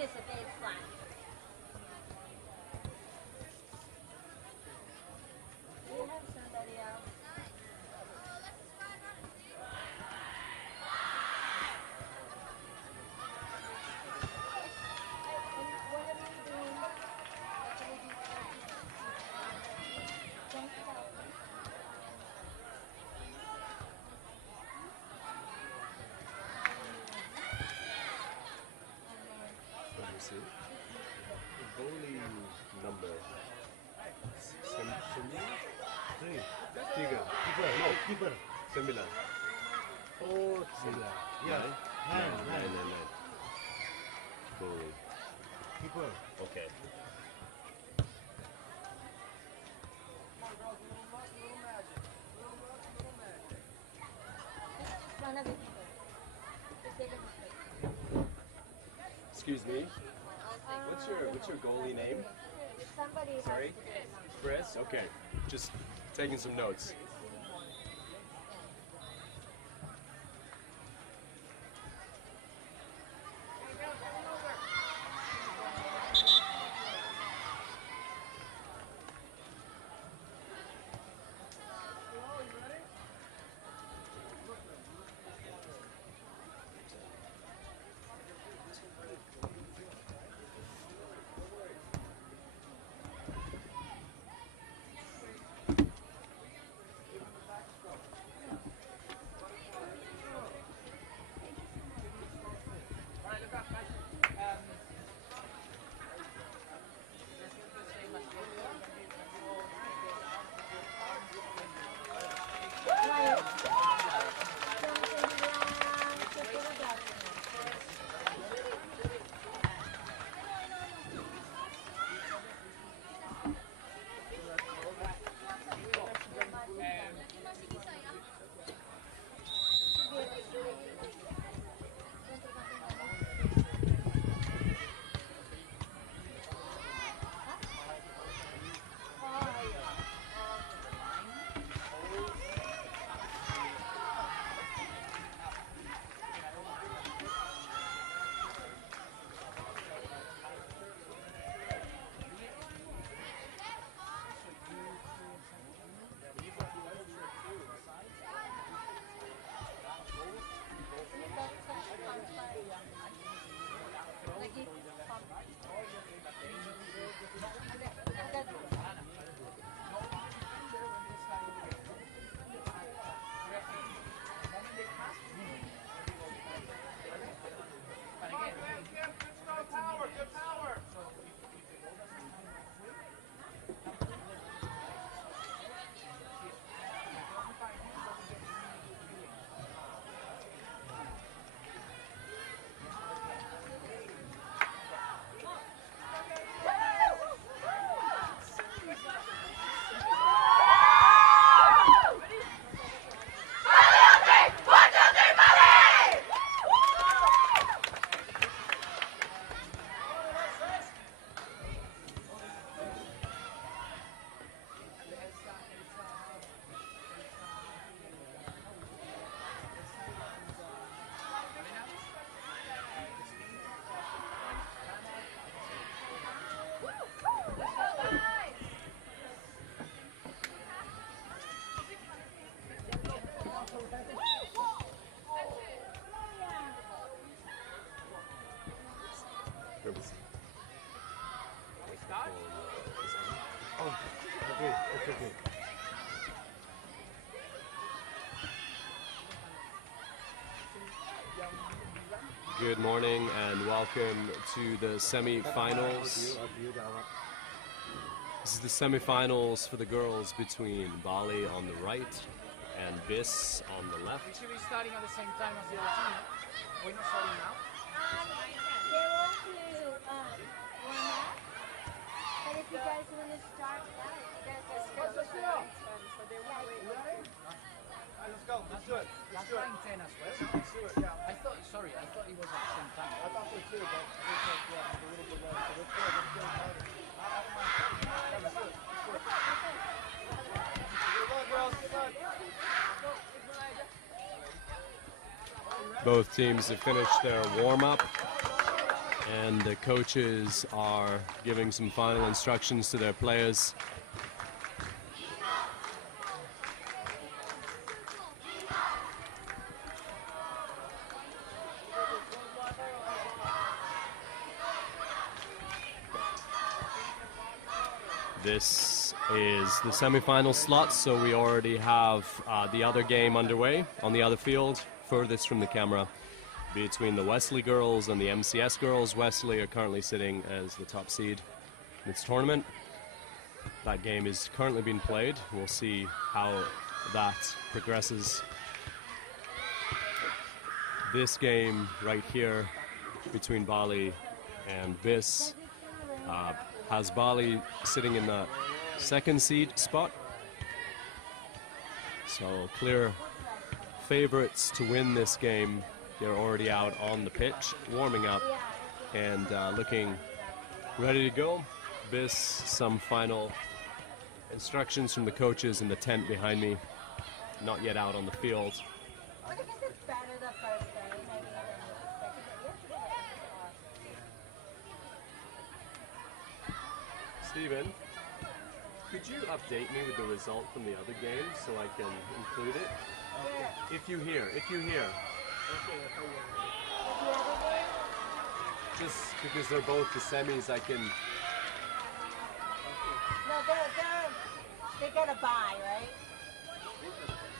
this, okay? It's flat. Do you have somebody else? What are you doing? Don't help me. Let me see. Bali number. Tiga. Keeper. 9. Oh, 9. Yeah. 9. Bali. Keeper. Okay. One of you people. Just take a mistake. Excuse me. What's your goalie name? Somebody has Sorry? to do it. Chris? Okay. Just taking some notes. Oh, okay. It's okay. Good morning and welcome to the semifinals. This is the semifinals for the girls between Bali on the right and Bis on the left. We should be starting at the same time as the other team. We're not starting now. They want to warm up, but if you guys want to start now, you guys are still so they want to wait. Let's go. Let's do it. That's fine, 10 as well. Let's do it. Yeah. I thought it was at the same time. I thought so too, but it's like, yeah, a little bit late. So let's go. Let's go. Let's do it. Good luck, girls. Good luck. Both teams have finished their warm-up And the coaches are giving some final instructions to their players. This is the semi-final slot, so we already have the other game underway on the other field, furthest from the camera, between the Wesley girls and the MCS girls. Wesley are currently sitting as the top seed in this tournament. That game is currently being played. We'll see how that progresses. This game right here between Bali and BIS has Bali sitting in the second seed spot. So clear favorites to win this game. They're already out on the pitch, warming up and looking ready to go. BIS, some final instructions from the coaches in the tent behind me. Not yet out on the field. Stephen, could you update me with the result from the other game so I can include it? If you hear. Just because they're both the semis, I can... No, they got a bye, right?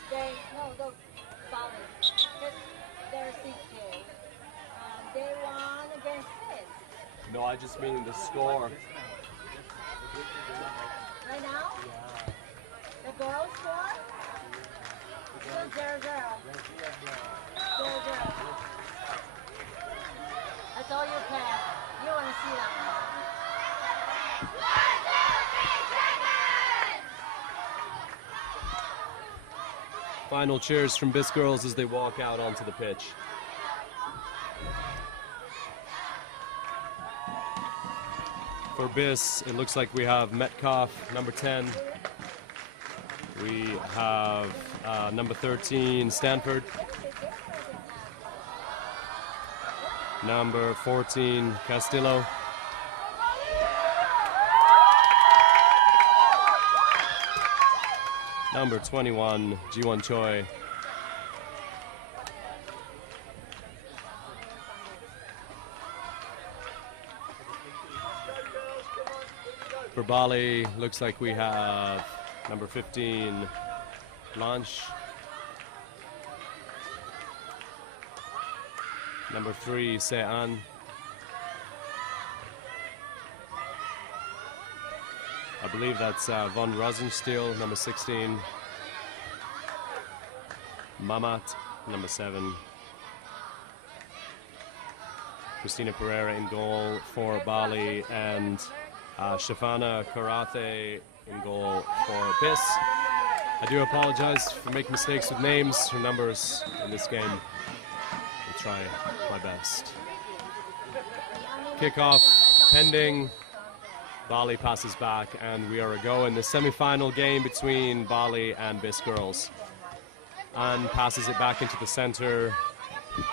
They'll Bali. They're C2. They won against BIS. No, I just mean the score. Right now? The girls score? Still 0-0. 0-0. That's all you can. You want to see that one. Final cheers from BIS girls as they walk out onto the pitch. For BIS, it looks like we have Metcalf, number 10. We have number 13, Stanford. Number 14, Castillo. Number 21, Jiwon Choi. For Bali, looks like we have number 15, Blanche. Number 3, Se-an. I believe that's Von Rosenstiel, number 16. Mamat, number 7. Christina Pereira in goal for Bali, and Shafana Karate in goal for BIS. I do apologize for making mistakes with names or numbers in this game. I'll try my best. Kickoff pending. Bali passes back, and we are a go in the semi-final game between Bali and BIS girls. And passes it back into the center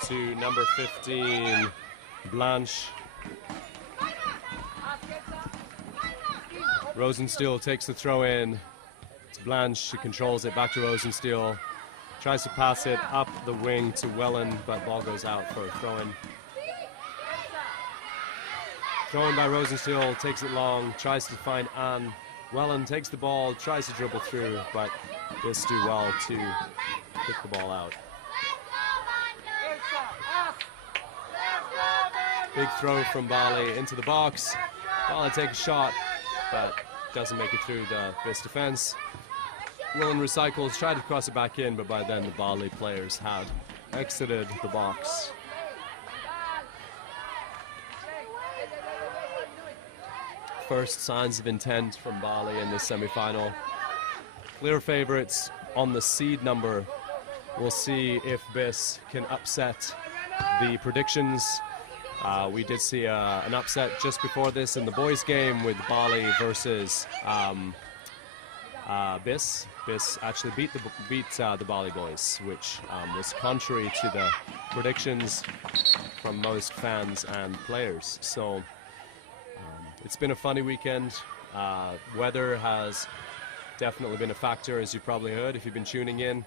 to number 15, Blanche. Rosenstiel takes the throw in to Blanche. She controls it back to Rosenstiel. Tries to pass it up the wing to Wellen, but ball goes out for a throw-in. Thrown by Rosenstiel, takes it long, tries to find Anne. Wellen takes the ball, tries to dribble through, but BIS do well to kick the ball out. Big throw from Bali into the box. Bali takes a shot, but doesn't make it through the BIS defense. Wellen recycles, tried to cross it back in, but by then the Bali players had exited the box. First signs of intent from Bali in this semi-final. Clear favorites on the seed number. We'll see if BIS can upset the predictions. We did see an upset just before this in the boys' game with Bali versus BIS. BIS actually beat the Bali boys, which was contrary to the predictions. from most fans and players. So it's been a funny weekend. Weather has definitely been a factor, as you probably heard if you've been tuning in.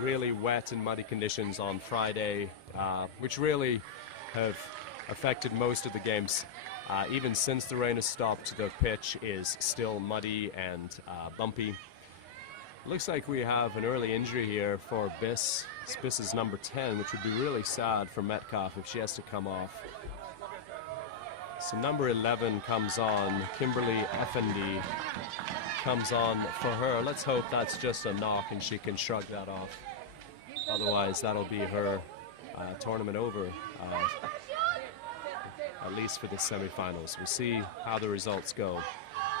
Really wet and muddy conditions on Friday, which really have affected most of the games. Even since the rain has stopped, the pitch is still muddy and bumpy. Looks like we have an early injury here for Biss. Biss is number 10, which would be really sad for Metcalf if she has to come off. So number 11 comes on. Kimberly Effendi comes on for her. Let's hope that's just a knock and she can shrug that off. Otherwise, that'll be her tournament over, at least for the semifinals. We'll see how the results go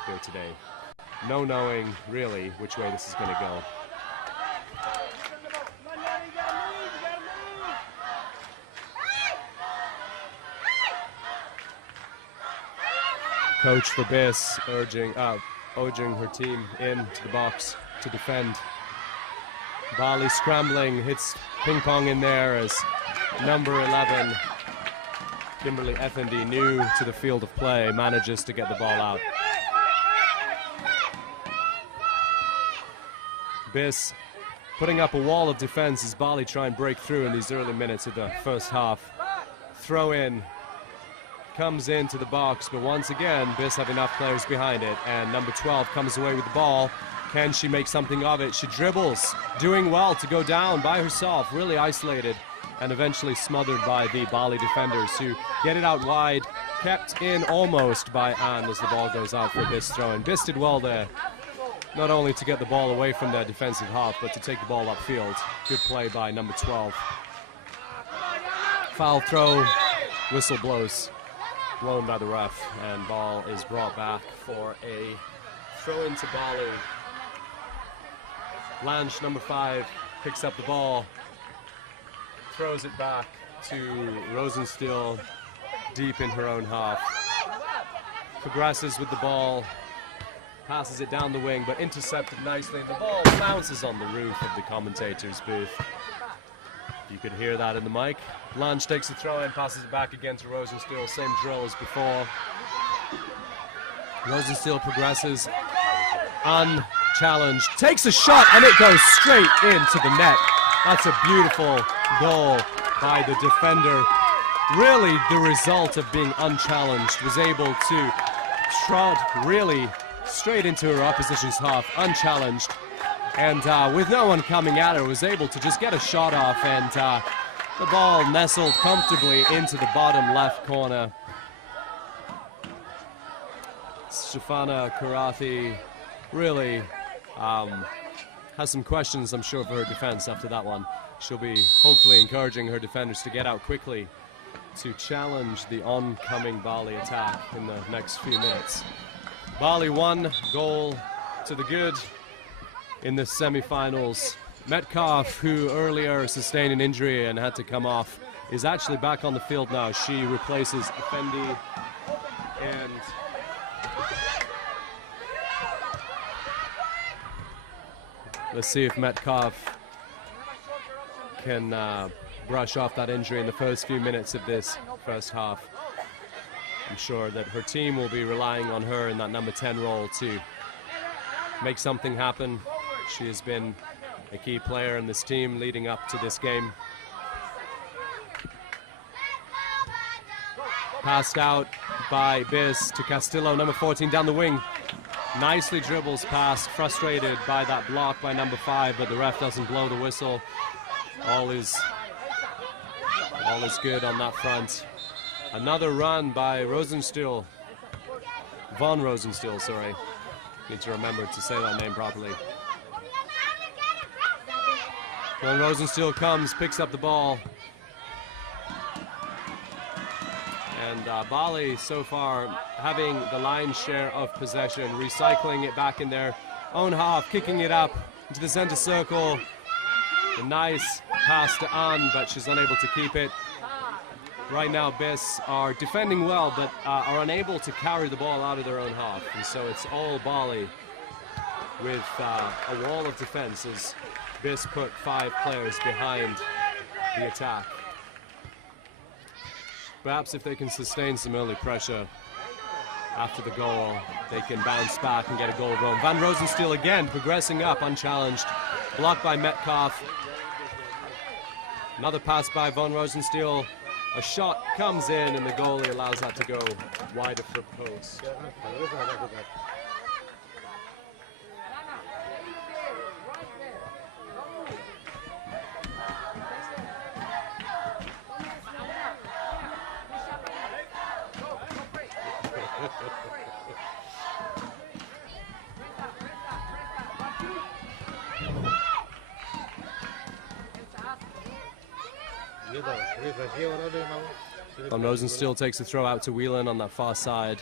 here today. No knowing, really, which way this is going to go. Coach for Biss urging her team into the box to defend. Bali scrambling, hits ping pong in there as number 11, Kimberly Effendi, new to the field of play, manages to get the ball out. Biss putting up a wall of defense as Bali try and break through in these early minutes of the first half. Throw in comes into the box, but once again Biss have enough players behind it, and number 12 comes away with the ball. Can she make something of it? She dribbles, doing well to go down by herself, really isolated, and eventually smothered by the Bali defenders, who get it out wide, kept in almost by Anne as the ball goes out for Biss throw-in. Biss did well there, not only to get the ball away from their defensive half, but to take the ball upfield. Good play by number 12. Foul throw, whistle blows, blown by the ref, and ball is brought back for a throw-in to Bali. Blanche, number 5, picks up the ball, throws it back to Rosenstiel deep in her own half. Progresses with the ball, passes it down the wing, but intercepted nicely, and the ball bounces on the roof of the commentator's booth. You could hear that in the mic. Blanche takes the throw in, passes it back again to Rosenstiel, same drill as before. Rosenstiel progresses, unchallenged, takes a shot, and it goes straight into the net. That's a beautiful goal by the defender. Really, the result of being unchallenged, was able to trot really straight into her opposition's half, unchallenged. And with no one coming at her, was able to just get a shot off, and the ball nestled comfortably into the bottom left corner. Stefana Karathi really has some questions, I'm sure, for her defense after that one. She'll be hopefully encouraging her defenders to get out quickly to challenge the oncoming Bali attack in the next few minutes. Bali 1 goal to the good in the semifinals. Metcalf, who earlier sustained an injury and had to come off, is actually back on the field now. She replaces Effendi, and let's see if Metcalf can brush off that injury in the first few minutes of this first half. I'm sure that her team will be relying on her in that number 10 role to make something happen. She has been a key player in this team leading up to this game. Passed out by Biss to Castillo, number 14, down the wing. Nicely dribbles past, frustrated by that block by number 5, but the ref doesn't blow the whistle. All is good on that front. Another run by Rosenstiel. Von Rosenstiel, sorry. Need to remember to say that name properly. Von Rosenstiel comes, picks up the ball. And Bali so far having the lion's share of possession, recycling it back in their own half, kicking it up into the center circle. A nice pass to Anne, but she's unable to keep it. Right now, Biss are defending well, but are unable to carry the ball out of their own half. And so it's all Bali with a wall of defense as Biss put 5 players behind the attack. Perhaps if they can sustain some early pressure after the goal, they can bounce back and get a goal run. Van Rosenstiel again progressing up unchallenged. Blocked by Metcalf. Another pass by Van Rosenstiel. A shot comes in and the goalie allows that to go wide of the post. Van Rosenstiel takes the throw out to Whelan on that far side.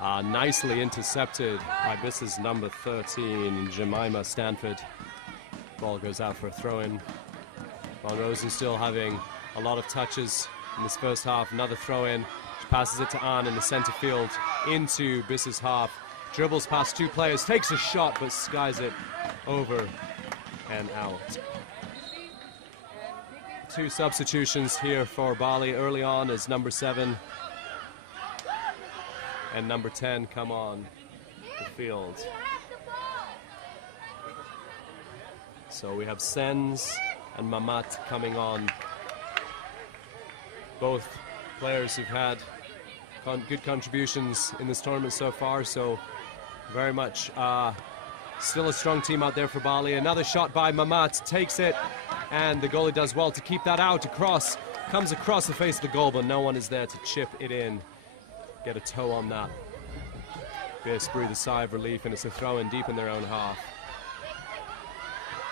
Nicely intercepted by Biss's number 13, Jemima Stanford. Ball goes out for a throw-in. Van Rosenstiel having a lot of touches in this first half. Another throw-in. She passes it to Ann in the center field into Biss's half. Dribbles past two players, takes a shot, but skies it over and out. Two substitutions here for Bali early on as number 7 and number 10 come on the field. So we have Sens and Mamat coming on. Both players who've had good contributions in this tournament so far, so very much still a strong team out there for Bali. Another shot by Mamat, takes it, and the goalie does well to keep that out. Across, comes across the face of the goal, but no one is there to chip it in. Get a toe on that. Biss breathe a sigh of relief, and it's a throw in deep in their own half.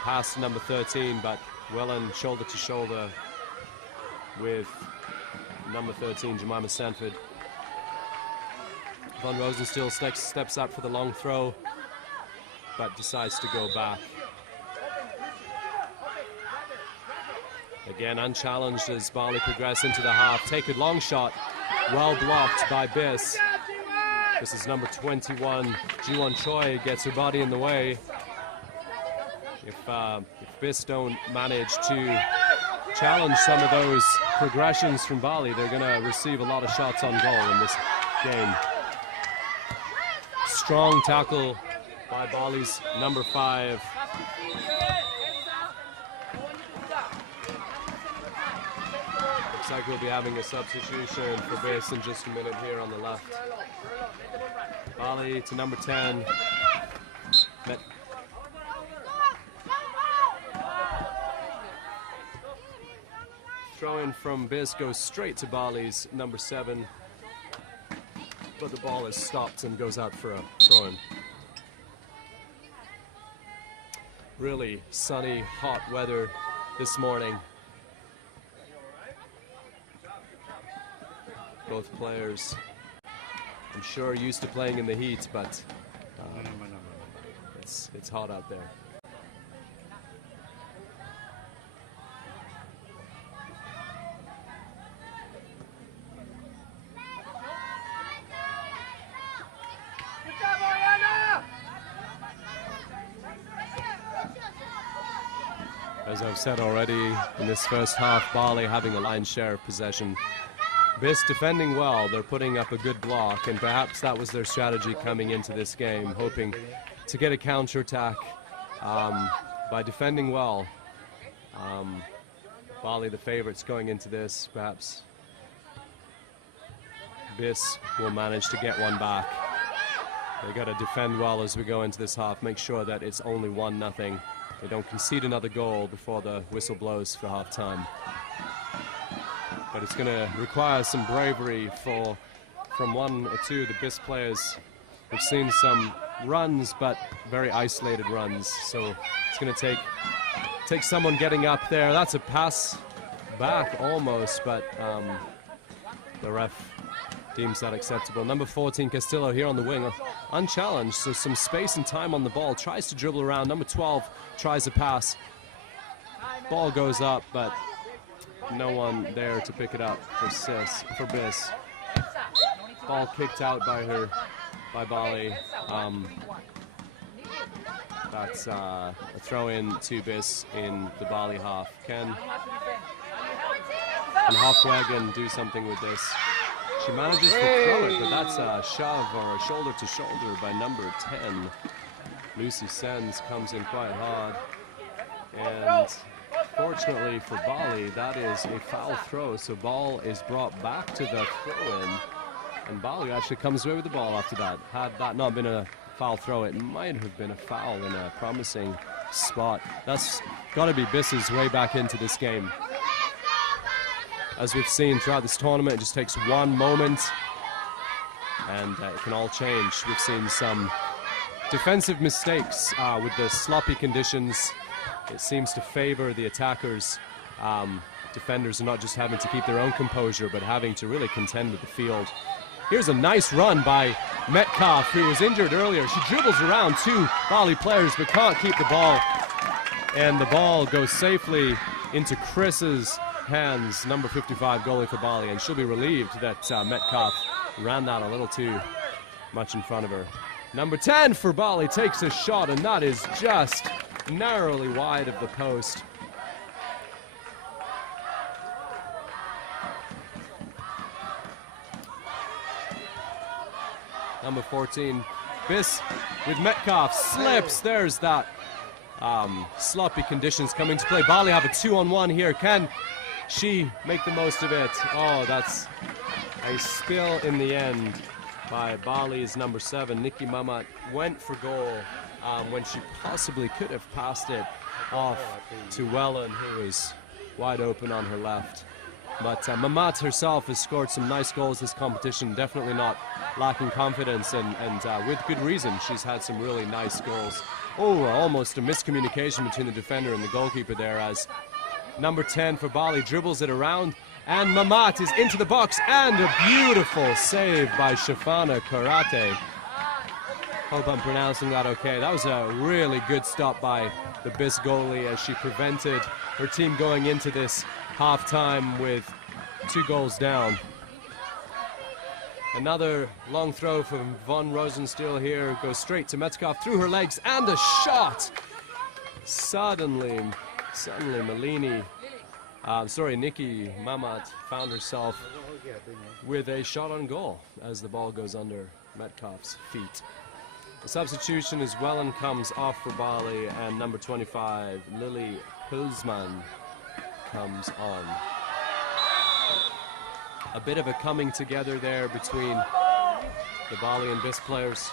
Pass to number 13, but Whelan shoulder to shoulder with number 13, Jemima Stanford. Van Rosenstiel steps up for the long throw, but decides to go back. Again, unchallenged as Bali progress into the half. Take a long shot, well blocked by Biss. This is number 21, Jiwon Choi, gets her body in the way. If Biss don't manage to challenge some of those progressions from Bali, they're going to receive a lot of shots on goal in this game. Strong tackle by Bali's number 5. Looks like we'll be having a substitution for Biss in just a minute here on the left. Bali to number 10. Throw in from Biss goes straight to Bali's number 7. But the ball is stopped and goes out for a throw-in. Really sunny, hot weather this morning. Both players, I'm sure, used to playing in the heat, but it's hot out there. As I've said already, in this first half, Bali having a lion's share of possession. Biss defending well, they're putting up a good block, and perhaps that was their strategy coming into this game, hoping to get a counterattack by defending well. Bali the favorites going into this, perhaps Biss will manage to get one back. They got to defend well as we go into this half, make sure that it's only 1-0. They don't concede another goal before the whistle blows for half-time. But it's going to require some bravery from one or two of the Biss players. We've seen some runs, but very isolated runs. So it's going to take someone getting up there. That's a pass back almost, but the ref deems that acceptable. Number 14, Castillo, here on the wing, unchallenged, so some space and time on the ball. Tries to dribble around. Number 12 tries a pass. Ball goes up, but no one there to pick it up for Biss. Ball kicked out by Bali. That's a throw in to Biss in the Bali half. Ken. Can Hofwagen do something with this? She manages to throw it, but that's a shove or a shoulder to shoulder by number 10. Lucy Sens comes in quite hard. And fortunately for Bali, that is a foul throw, so ball is brought back to the throw-in. And Bali actually comes away with the ball after that. Had that not been a foul throw, it might have been a foul in a promising spot. That's got to be Biss's way back into this game. As we've seen throughout this tournament, it just takes one moment and it can all change. We've seen some defensive mistakes with the sloppy conditions. It seems to favor the attackers. Defenders are not just having to keep their own composure, but having to really contend with the field. Here's a nice run by Metcalf, who was injured earlier. She dribbles around two Bali players, but can't keep the ball. And the ball goes safely into Chris's hands, number 55 goalie for Bali, and she'll be relieved that Metcalf ran that a little too much in front of her. Number 10 for Bali takes a shot, and that is just narrowly wide of the post. Number 14, Biss with Metcalf, slips. There's that sloppy conditions coming to play. Bali have a 2-on-1 here. Can she make the most of it? Oh, that's a spill in the end by Bali's number 7. Nikki Mamat went for goal when she possibly could have passed it off to Wellen, who was wide open on her left. But Mamat herself has scored some nice goals this competition, definitely not lacking confidence, and with good reason. She's had some really nice goals. Oh, almost a miscommunication between the defender and the goalkeeper there, as number 10 for Bali dribbles it around, and Mamat is into the box, and a beautiful save by Shafana Karate. Hope I'm pronouncing that okay. That was a really good stop by the Biss goalie as she prevented her team going into this halftime with 2 goals down. Another long throw from Von Rosenstiel here, goes straight to Metcalf through her legs, and a shot! Suddenly Nikki Mamat found herself with a shot on goal as the ball goes under Metcalf's feet. The substitution as Wellen comes off for Bali, and number 25, Lily Pilsman, comes on. A bit of a coming together there between the Bali and Biss players.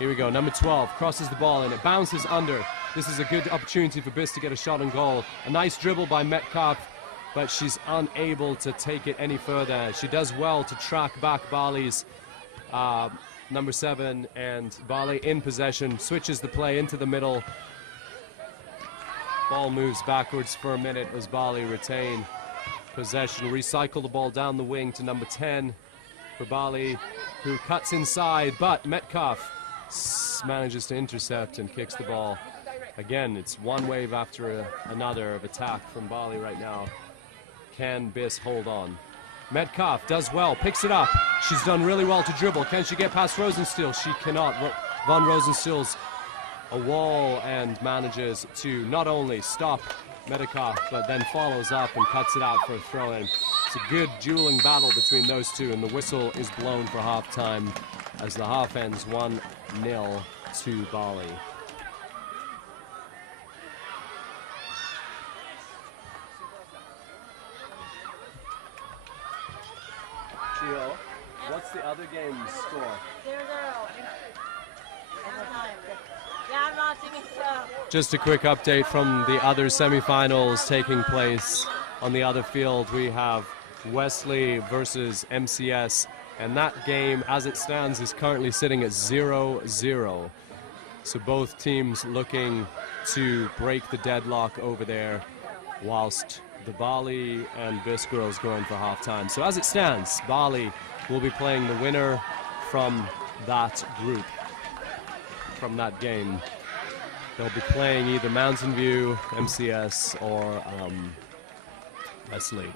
Here we go, number 12 crosses the ball and it bounces under. This is a good opportunity for Biss to get a shot on goal. A nice dribble by Metcalf, but she's unable to take it any further. She does well to track back Bali's number 7, and Bali in possession, switches the play into the middle. Ball moves backwards for a minute as Bali retain possession. Recycle the ball down the wing to number 10 for Bali, who cuts inside, but Metcalf manages to intercept and kicks the ball. Again, it's one wave after another of attack from Bali right now. Can Biss hold on? Metcalf does well, picks it up. She's done really well to dribble. Can she get past Rosenstiel? She cannot. Von Rosenstiel's a wall and manages to not only stop Metcalf, but then follows up and cuts it out for a throw-in. It's a good dueling battle between those two, and the whistle is blown for halftime as the half ends 1-0 to Bali. What's the other game's score? 0-0. Yeah, I'm not thinking so. Just a quick update from the other semifinals taking place on the other field. We have Wesley versus MCS, and that game, as it stands, is currently sitting at 0-0. So both teams looking to break the deadlock over there, whilst the Bali and Biss girls going for halftime. So as it stands, Bali will be playing the winner from that group, from that game. They'll be playing either Mountain View, MCS, or Wesley.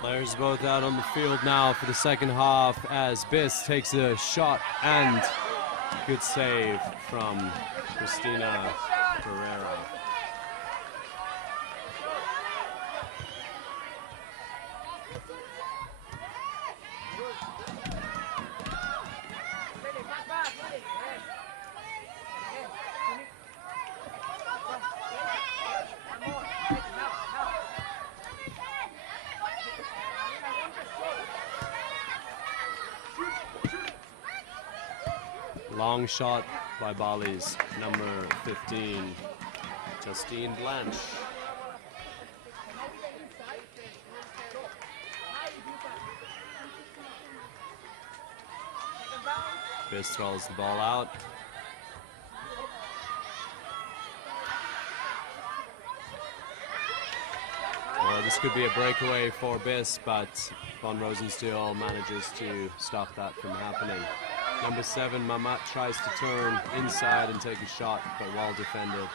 Players both out on the field now for the second half as Biss takes a shot and good save from Christina Pereira. Long shot by Bali's number 15, Justine Blanche. Biss throws the ball out. Well, this could be a breakaway for Biss, but Von Rosenstiel manages to stop that from happening. Number 7, Mamat, tries to turn inside and take a shot, but well defended.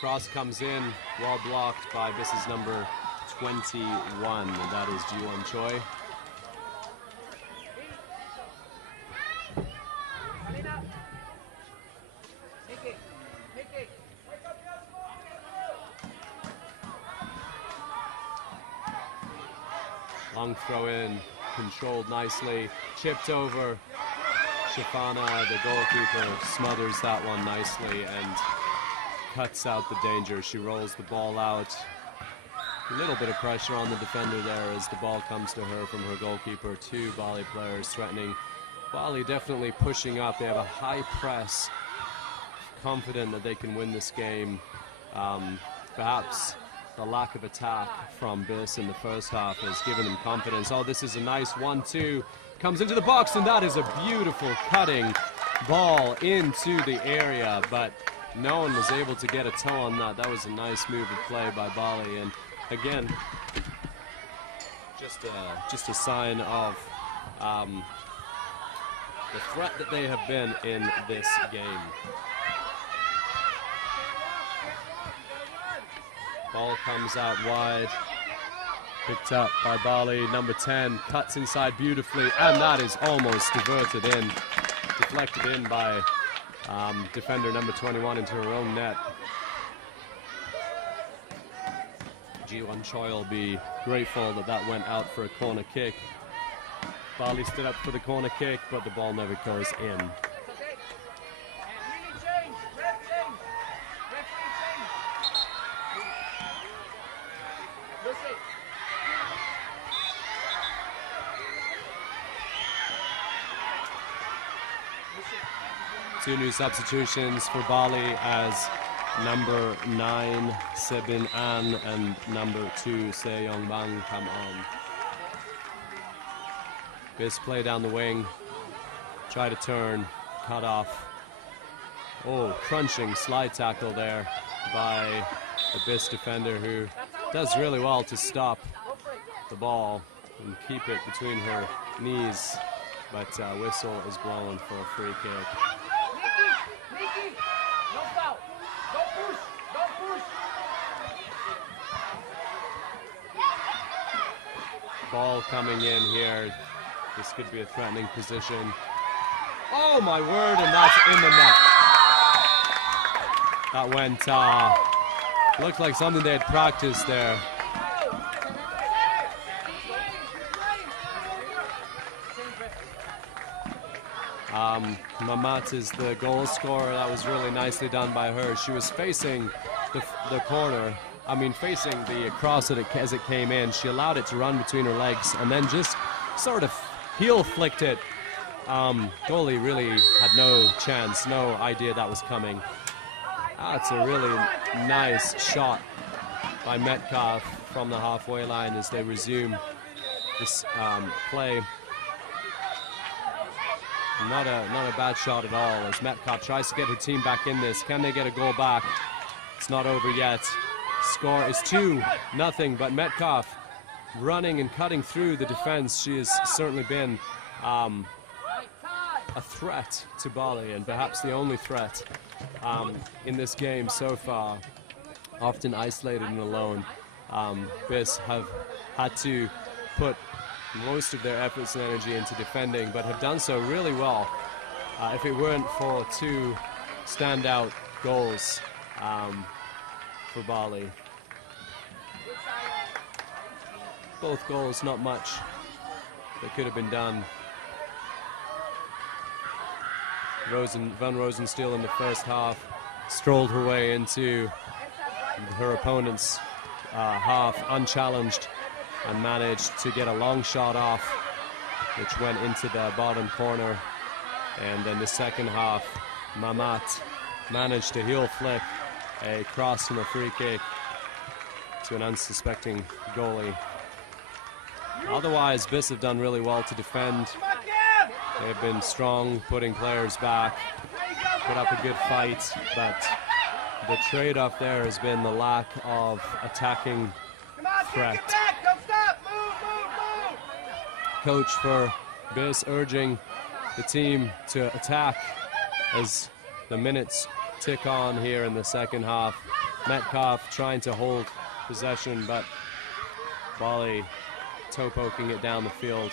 Cross comes in, well blocked by Biss's number 21, and that is Ji-won Choi. Long throw in, controlled nicely, chipped over. Shafana, the goalkeeper, smothers that one nicely and cuts out the danger. She rolls the ball out. A little bit of pressure on the defender there as the ball comes to her from her goalkeeper. 2 Bali players threatening. Bali definitely pushing up. They have a high press, confident that they can win this game. Perhaps the lack of attack from Biss in the first half has given them confidence. Oh, this is a nice 1-2. Comes into the box, and that is a beautiful cutting ball into the area, but no one was able to get a toe on that. That was a nice move of play by Bali, and again, just a sign of the threat that they have been in this game. Ball comes out wide. Picked up by Bali, number 10, cuts inside beautifully, and that is almost deflected in by defender number 21 into her own net. Ji-won Choi will be grateful that that went out for a corner kick. Bali stood up for the corner kick, but the ball never goes in. Two new substitutions for Bali as number 9, Sebin An, and number 2, Se Yong Bang come on. This play down the wing, try to turn, cut off. Oh, crunching slide tackle there by the BIS defender, who does really well to stop the ball and keep it between her knees, but whistle is blown for a free kick. Ball coming in here. This could be a threatening position. Oh my word, and that's in the net. That went, looked like something they had practiced there. Mamat is the goal scorer. That was really nicely done by her. She was facing the corner. I mean, facing the cross as it came in. She allowed it to run between her legs and then just sort of heel flicked it. Goalie really had no chance, no idea that was coming. That's a really nice shot by Metcalf from the halfway line as they resume this play. Not a bad shot at all as Metcalf tries to get her team back in this. Can they get a goal back? It's not over yet. Score is 2-0, but Metcalf running and cutting through the defense. She has certainly been a threat to Bali, and perhaps the only threat in this game so far. Often isolated and alone. BIS have had to put most of their efforts and energy into defending, but have done so really well. If it weren't for 2 standout goals for Bali. Both goals, not much that could have been done. Van Rosenstiel in the first half strolled her way into her opponent's half unchallenged and managed to get a long shot off, which went into the bottom corner. And then the second half, Mamat managed to heel flick a cross from a free kick to an unsuspecting goalie. Otherwise, BIS have done really well to defend. They've been strong, putting players back, put up a good fight, but the trade-off there has been the lack of attacking threat. Coach for BIS urging the team to attack as the minutes tick on here in the second half. Metcalf trying to hold possession, but Bali toe poking it down the field.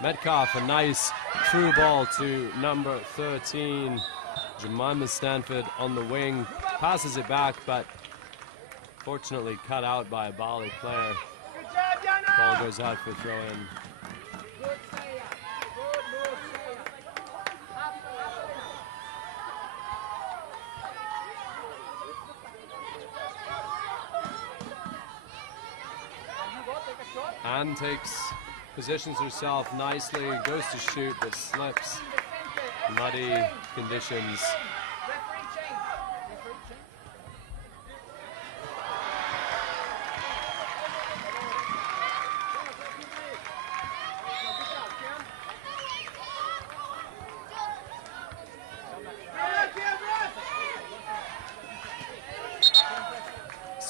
Metcalf, a nice through ball to number 13, Jemima Stanford on the wing, passes it back, but fortunately cut out by a Bali player. Ball goes out for throw-in. Anne positions herself nicely, goes to shoot, but slips. Muddy conditions.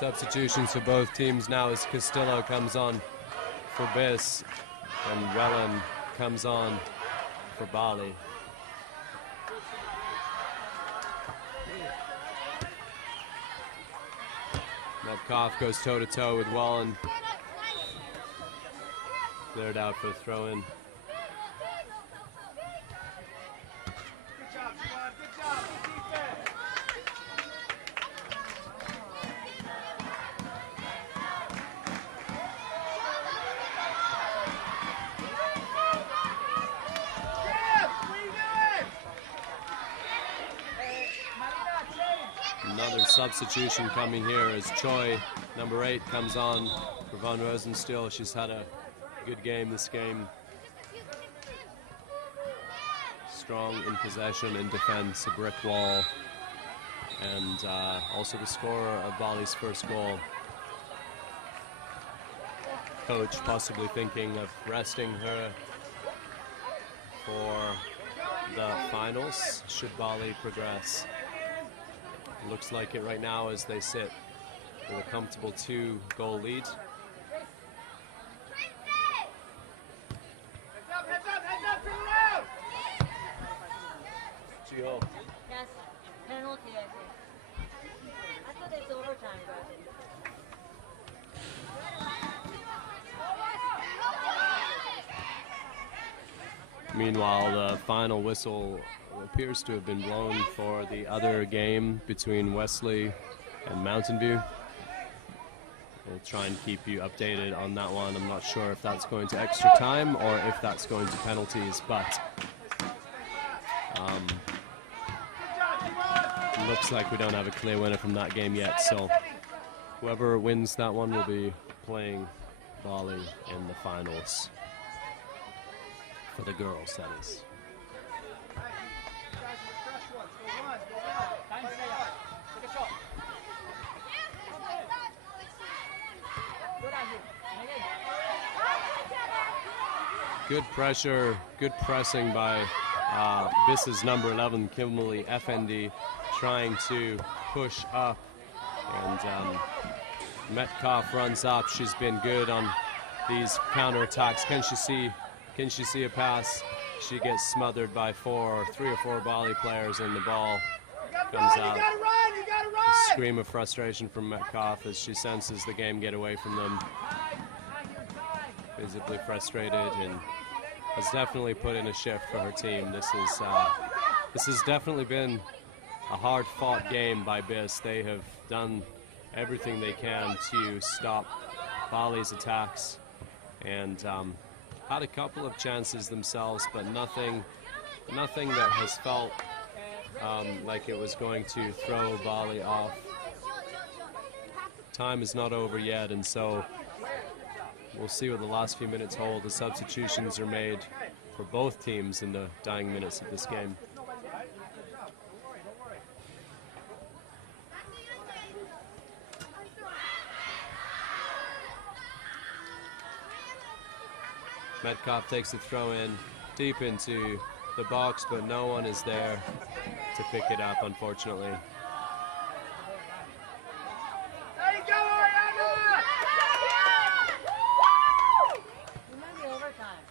Substitutions for both teams now as Castillo comes on for Biss and Wellen comes on for Bali. Metcalf goes toe-to-toe with Wallen. Cleared out for a throw-in. Good job, Siobhan. Good job. Good defense. Jeff, what are you doing? Another substitution coming here as Choi, number 8, comes on for Von Rosenstiel. She's had a good game this game. Strong in possession and defense, a brick wall, and also the scorer of Bali's first goal. Coach possibly thinking of resting her for the finals should Bali progress. Looks like it right now as they sit with a comfortable 2-goal lead. Heads up, turn around! Jiho. Yes, penalty, I think. I thought it's overtime, but. Meanwhile, the final whistle appears to have been blown for the other game between Wesley and Mountain View. We'll try and keep you updated on that one. I'm not sure if that's going to extra time or if that's going to penalties, but looks like we don't have a clear winner from that game yet, so whoever wins that one will be playing Bali in the finals. For the girls, that is. Time is up. Take a shot. Good idea. Good pressure, good pressing by Biss's number 11, Kimberly FND, trying to push up. And Metcalf runs up. She's been good on these counterattacks. Can she see a pass? She gets smothered by 3 or 4 Bali players, and the ball comes out. You gotta run! A scream of frustration from Metcalf as she senses the game get away from them. Visibly frustrated, and has definitely put in a shift for her team. This has definitely been a hard-fought game by Biss. They have done everything they can to stop Bali's attacks, and had a couple of chances themselves, but nothing that has felt like it was going to throw Bali off. Time is not over yet, and so we'll see what the last few minutes hold. The substitutions are made for both teams in the dying minutes of this game. Metcalf takes the throw in deep into the box, but no one is there to pick it up, unfortunately. There you go, Ariana! It might be overtime.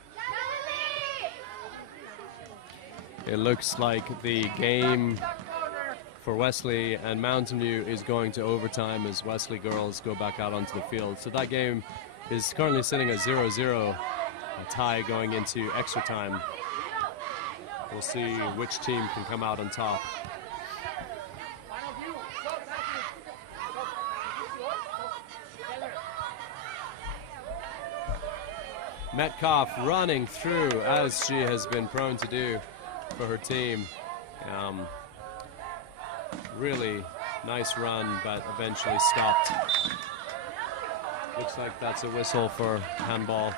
It looks like the game for Wesley and Mountain View is going to overtime as Wesley girls go back out onto the field. So that game is currently sitting at 0-0. A tie going into extra time. We'll see which team can come out on top. Metcalf running through as she has been prone to do for her team. Really nice run, but eventually stopped. Looks like that's a whistle for handball.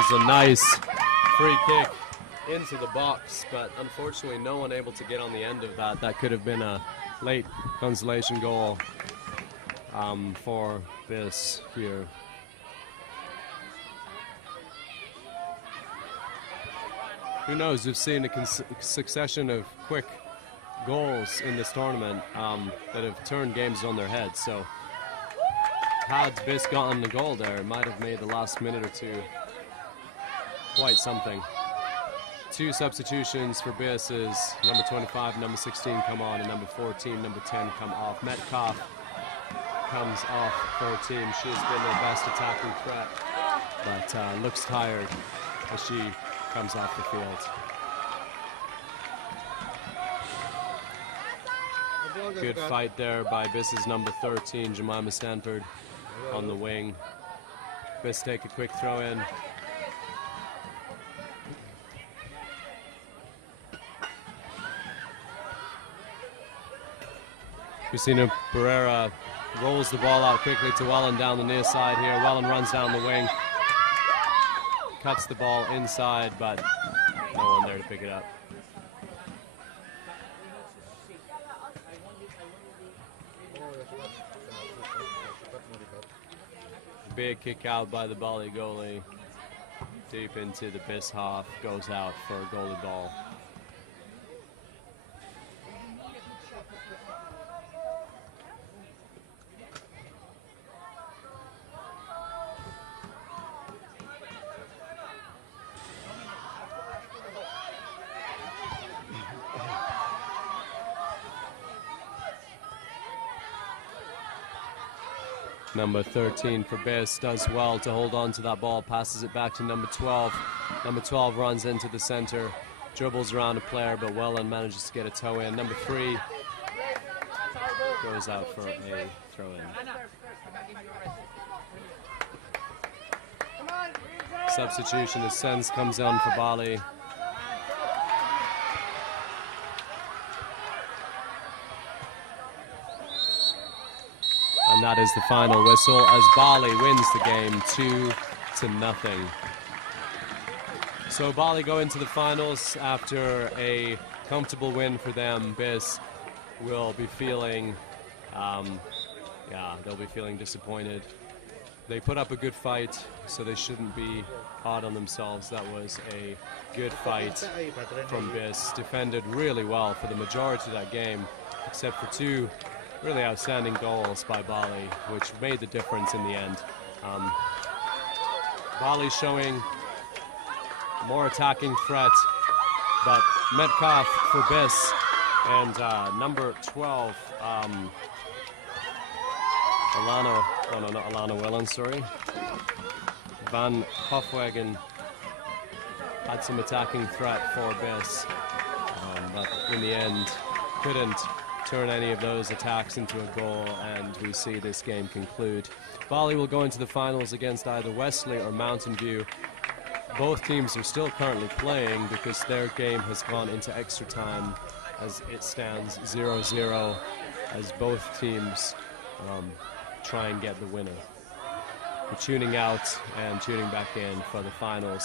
was a nice free kick into the box, but unfortunately no one able to get on the end of that. That could have been a late consolation goal for this here. Who knows, we've seen a succession of quick goals in this tournament that have turned games on their head. So had Biss gotten the goal there, it might have made the last minute or two quite something. 2 substitutions for Biss is number 25, number 16 come on, and number 14, number 10 come off. Metcalf comes off for her team. She's been their best attacking threat, but looks tired as she comes off the field. Good fight there by Biss's number 13, Jemima Stanford, on the wing. Biss take a quick throw in. Christina Pereira rolls the ball out quickly to Wellen down the near side here. Wellen runs down the wing, cuts the ball inside, but no one there to pick it up. Big kick out by the Bali goalie, deep into the Biss half, goes out for a goalie ball. Number 13 for Biss does well to hold on to that ball, passes it back to number 12. Number 12 runs into the center, dribbles around a player, but Wellen manages to get a toe in. Number 3 goes out for a throw in. Substitution as Sens comes on for Bali. And that is the final whistle as Bali wins the game 2-0. So Bali go into the finals after a comfortable win for them. Biss will be feeling, they'll be feeling disappointed. They put up a good fight, so they shouldn't be hard on themselves. That was a good fight from Biss. Defended really well for the majority of that game, except for 2 really outstanding goals by Bali, which made the difference in the end. Bali showing more attacking threat, but Metcalf for Biss and number 12, Alana Wellen, sorry. Van Hofwegen had some attacking threat for Biss, but in the end couldn't turn any of those attacks into a goal, and we see this game conclude. Bali will go into the finals against either Wesley or Mountain View. Both teams are still currently playing because their game has gone into extra time as it stands 0-0 as both teams try and get the winner. We're tuning out and tuning back in for the finals.